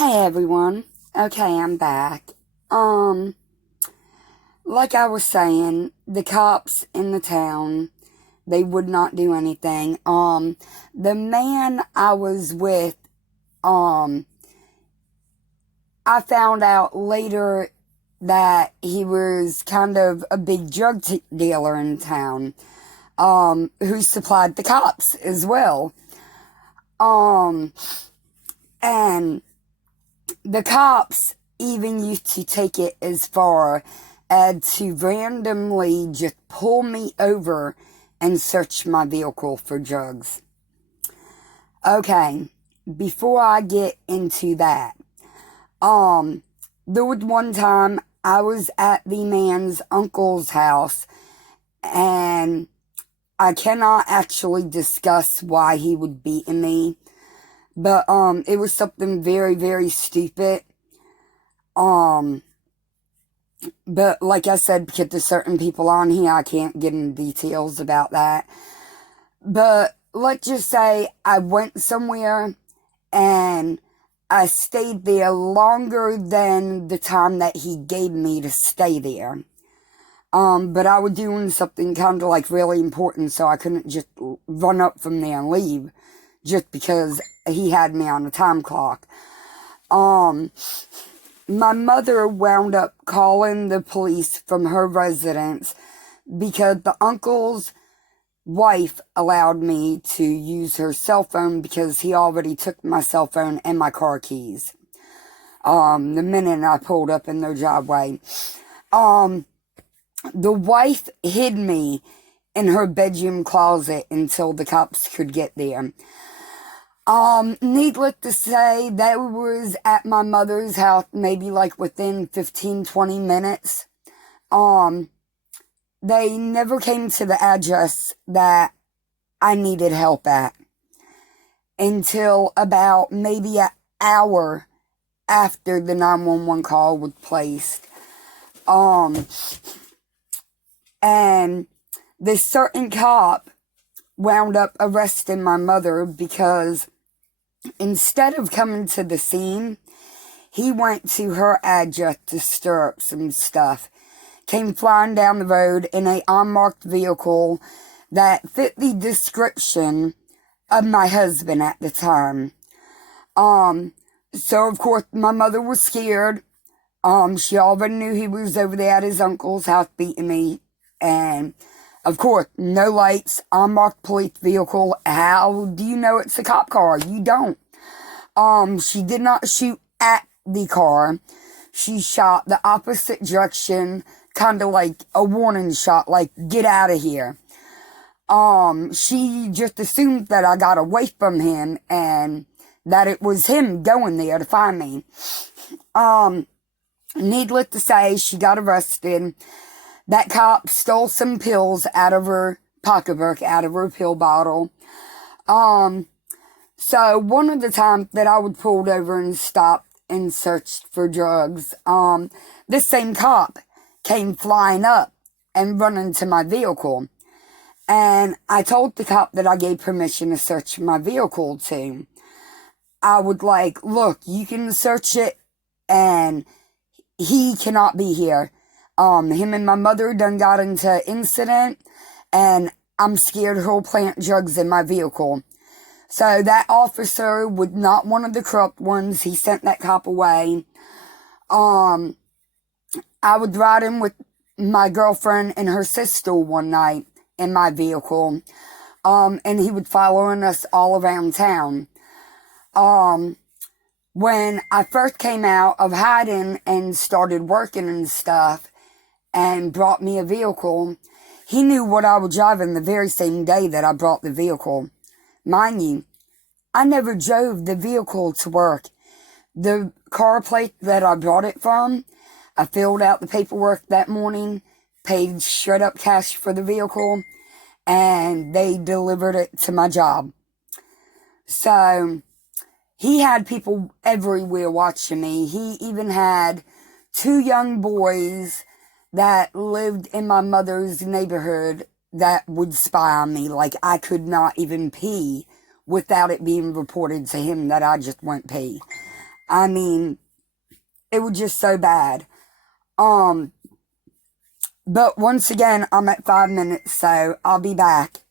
Hey everyone. Okay, I'm back. Um, like I was saying, the cops in the town, they would not do anything. The man I was with, um, I found out later that he was kind of a big dealer in town, who supplied the cops as well. Um, and the cops even used to take it as far as to randomly just pull me over and search my vehicle for drugs. Okay, before I get into that, there was one time I was at the man's uncle's house, and I cannot actually discuss why he would beaten me, but it was something very, very stupid. Um, But like I said, because there's certain people on here, I can't get into details about that. But let's just say I went somewhere and I stayed there longer than the time that he gave me to stay there. But I was doing something kind of like really important, so I couldn't just run up from there and leave just because he had me on a time clock. My mother wound up calling the police from her residence because the uncle's wife allowed me to use her cell phone because he already took my cell phone and my car keys. The minute I pulled up in their driveway. The wife hid me in her bedroom closet until the cops could get there. Needless to say, that was at my mother's house, maybe like within 15-20 minutes. They never came to the address that I needed help at until about maybe an hour after the 911 call was placed. And this certain cop wound up arresting my mother because instead of coming to the scene, he went to her address to stir up some stuff. Came flying down the road in an unmarked vehicle that fit the description of my husband at the time. So of course my mother was scared. She already knew he was over there at his uncle's house beating me. And of course, no lights, unmarked police vehicle. How do you know it's a cop car? You don't. She did not shoot at the car. She shot the opposite direction, kind of like a warning shot, like, get out of here. She just assumed that I got away from him and that it was him going there to find me. Needless to say, she got arrested. That cop stole some pills out of her pocketbook, out of her pill bottle. So one of the times that I was pulled over and stopped and searched for drugs, this same cop came flying up and running to my vehicle. And I told the cop that I gave permission to search my vehicle to. I would like, look, you can search it and he cannot be here. Him and my mother done got into incident and I'm scared he'll plant drugs in my vehicle. So that officer was not one of the corrupt ones. He sent that cop away. I was riding with my girlfriend and her sister one night in my vehicle. And he was following us all around town. When I first came out of hiding and started working and stuff and brought me a vehicle, he knew what I was driving the very same day that I brought the vehicle. Mind you, I never drove the vehicle to work. The car plate that I brought it from, I filled out the paperwork that morning, paid straight up cash for the vehicle, and they delivered it to my job. So he had people everywhere watching me. He even had 2 young boys that lived in my mother's neighborhood that would spy on me. Like, I could not even pee without it being reported to him that I just went pee. I mean, it was just so bad. But once again, I'm at 5 minutes, so I'll be back.